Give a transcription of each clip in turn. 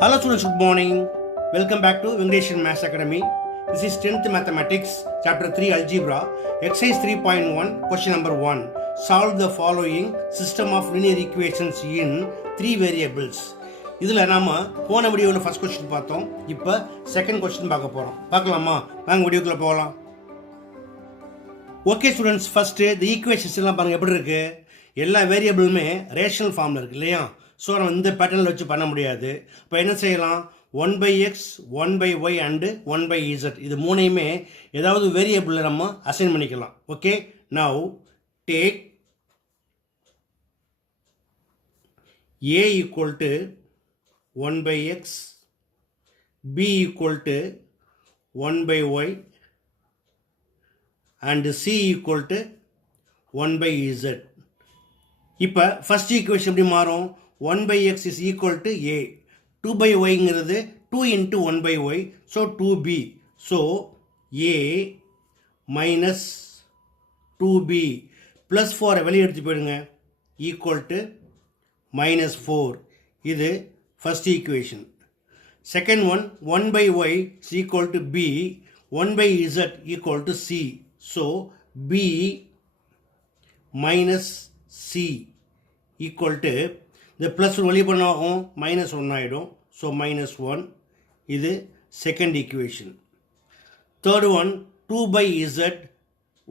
Hello students, good morning. Welcome back to Vengadeshan Maths Academy. This is 10th Mathematics, Chapter 3 Algebra, Exercise 3.1, Question number 1. Solve the following system of linear equations in 3 variables. இதில் நாம போன வீடியோவில் first question பார்த்தோம். இப்போ second question பார்க்க போகிறோம். பார்க்கலாமா? வாங்க வீடியோக்குள்ளே போகலாம். ஓகே ஸ்டூடெண்ட்ஸ், ஃபஸ்ட்டு இந்த ஈக்குவேஷன்ஸ் எல்லாம் பாருங்கள் எப்படி இருக்குது. எல்லா வேரியபிளுமே ரேஷனல் ஃபார்மில் இருக்குது இல்லையா? ஸோ நம்ம இந்த பேட்டர்னில் வச்சு பண்ண முடியாது. இப்போ என்ன செய்யலாம்? 1/x 1/y அண்டு 1/z இது மூணையுமே ஏதாவது வேரியபிளில் நம்ம அசைன் பண்ணிக்கலாம். Okay, now take a equal to 1/x, b equal to 1/y and c equal to 1/z. இப்போ ஃபர்ஸ்ட் ஈக்குவேஷன் எப்படி மாறும்? 1/x is equal to a. 2/yங்கிறது 2 into 1/y, so 2b. So a minus 2b plus 4 வெளியே எடுத்து போயிடுங்க, equal to minus 4. இது first equation. Second one, 1/y is equal to b, 1/z equal to c. So b minus c equal to இந்த plus வெளியே பண்ண ஆகும், minus 1 ஆகிடும். So minus 1. இது second equation. Third one, 2/z,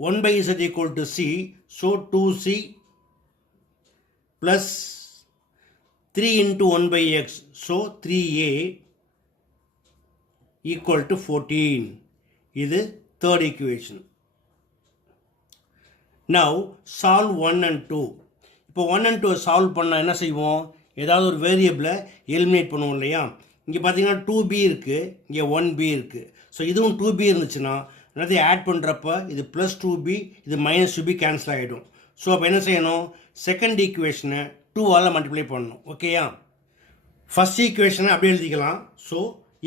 1/z equal to C. So 2c plus 3 into 1/x. So 3a equal to 14. இது third equation. Now solve 1 and 2. இப்போ 1 and 2 solve பண்ணால் என்ன செய்வோம்? ஏதாவது ஒரு வேரியபிளை எலிமினேட் பண்ணுவோம் இல்லையா? இங்கே பார்த்தீங்கன்னா 2b இருக்குது, இங்கே 1b இருக்குது. ஸோ இதுவும் 2b இருந்துச்சுன்னா எல்லாத்தையும் ஆட் பண்ணுறப்ப இது ப்ளஸ் 2b, இது மைனஸ் 2b கேன்சல் ஆகிடும். ஸோ அப்போ என்ன செய்யணும்? செகண்ட் ஈக்குவேஷனை 2ஆல் மல்டிப்ளை பண்ணணும். ஓகேயா? ஃபஸ்ட் ஈக்குவேஷனை அப்படியே எழுதிக்கலாம். So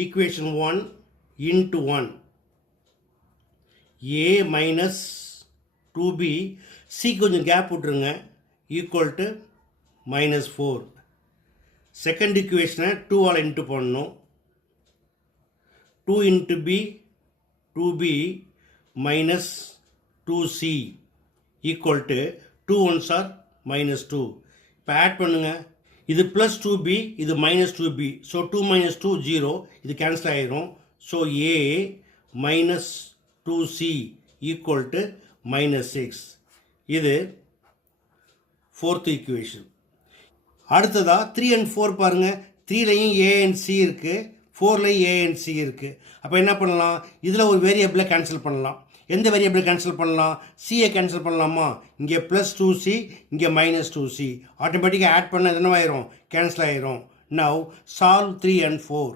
equation 1 into 1 a minus 2b, c கொஞ்சம் கேப் விட்டுருங்க, equal to minus 4. Second equation 2ஆல் இன்ட்டு பண்ணணும். 2 into b, 2b minus 2c equal to 2 ones are minus 2. இப்போ ஆட் பண்ணுங்க, இது plus 2b, இது minus 2b. ஸோ 2 minus 2 0, இது cancel ஆகிரும். So a minus 2c equal to minus 6. இது fourth equation. அடுத்ததா 3 and 4 பாருங்கள். 3லையும் a and c இருக்குது, 4லையும் a and c இருக்குது. அப்போ என்ன பண்ணலாம்? இதில் ஒரு வேரியபிளை கேன்சல் பண்ணலாம். எந்த வேரியபிளை கேன்சல் பண்ணலாம்? சியை கேன்சல் பண்ணலாமா? இங்கே ப்ளஸ் 2c, இங்கே மைனஸ் 2c. ஆட்டோமேட்டிக்காக ஆட் பண்ண என்னவாயிரும்? கேன்சல் ஆகிரும். Now solve 3 and 4.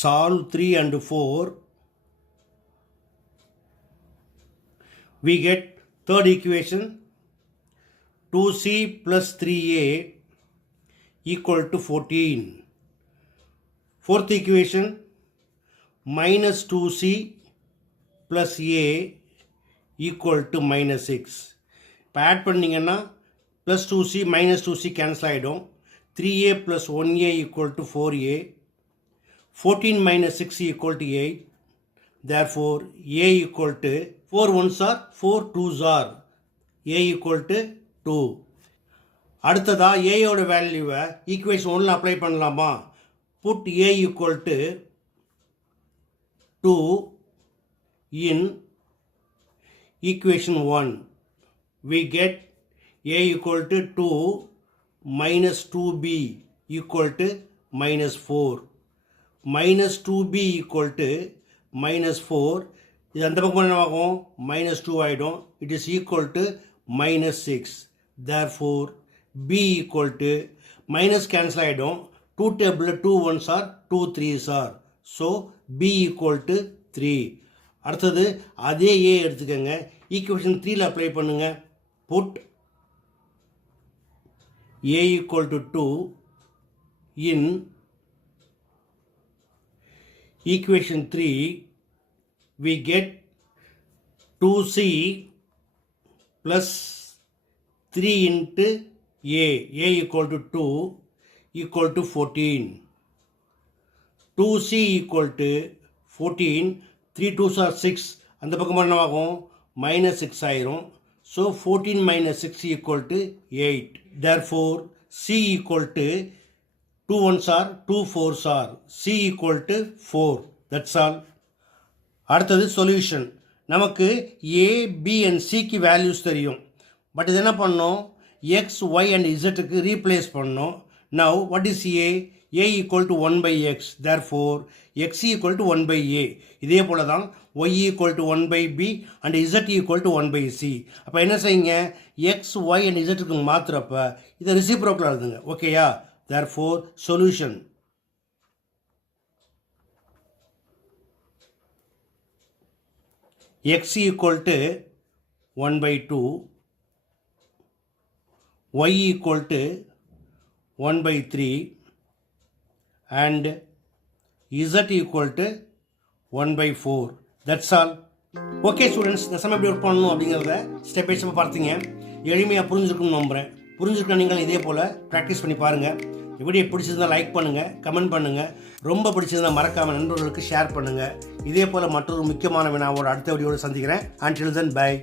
Solve 3 and 4. We get third equation, 2c plus 3a equal to 14. Fourth equation, minus 2c plus a equal to minus 6. இப்போ add பண்ணிங்கன்னா plus 2c minus 2c cancel ஆகிடும். 3a plus 1a equal to 4a. 14 minus 6 equal to 8. Therefore a equal to 4 ones are 4 2s are, a equal to 2. அடுத்ததா ஏயோட வேல்யூவை equation 1ல் apply பண்ணலாமா? Put a equal to 2 in equation 1. We get a equal to 2 minus 2b equal to minus 4. Minus 2b equal to minus 4. இது அந்த பக்கம் என்னவாகும்? Minus 2 ஆகிடும். It is equal to minus 6. Therefore B equal to minus cancel ஆகிடும். 2 டேபிளில் 2 1s are 2 3s are. So B equal to 3. அடுத்தது அதே A எடுத்துக்கோங்க, ஈக்குவேஷன் 3ல் அப்ளை பண்ணுங்க. Put A equal to 2 in equation 3. We get 2c plus 3 into a equal to 2 equal to 14. 2c equal to 14. 3 2s are 6. அந்த பக்கம் என்னவாகும் minus 6 ஆயிரும். So 14 minus 6 equal to 8. Therefore c equal to 2 1s are 2 4s are. c equal to 4. That's all. அடுத்தது solution. நமக்கு a b and cக்கு values தெரியும். But இது என்ன பண்ணோம், x y and zக்கு ரீப்ளேஸ் பண்ணோம். Now what is a? a equal to 1 by x. Therefore x equal to 1 by a. இதே போல தான் y equal to 1 by b and z equal to 1 by c. அப்போ என்ன செய்யுங்க, x y and zக்கு மாற்றுறப்ப இதை reciprocal எழுதுங்க. ஓகேயா? Therefore solution. x equal to 1 by 2, y equal to 1 by 3 and z equal to 1 by 4. That's all. Okay students, இந்த சமயம் எப்படி work பண்ணணும் அப்படிங்கிறத ஸ்டெப் பை ஸ்டெப் பார்த்தீங்க. எளிமையாக புரிஞ்சுருக்குன்னு நம்புகிறேன். புரிஞ்சுருக்க நீங்கள் இதே போல் ப்ராக்டிஸ் பண்ணி பாருங்கள். வீடியோ பிடிச்சிருந்தால் லைக் பண்ணுங்கள், கமெண்ட் பண்ணுங்கள். ரொம்ப பிடிச்சிருந்தால் மறக்காமல் நண்பர்களுக்கு ஷேர் பண்ணுங்கள். இதே போல் மற்றொரு முக்கியமான வினாவோட அடுத்த வீடியோவில் சந்திக்கிறேன். Until then, bye.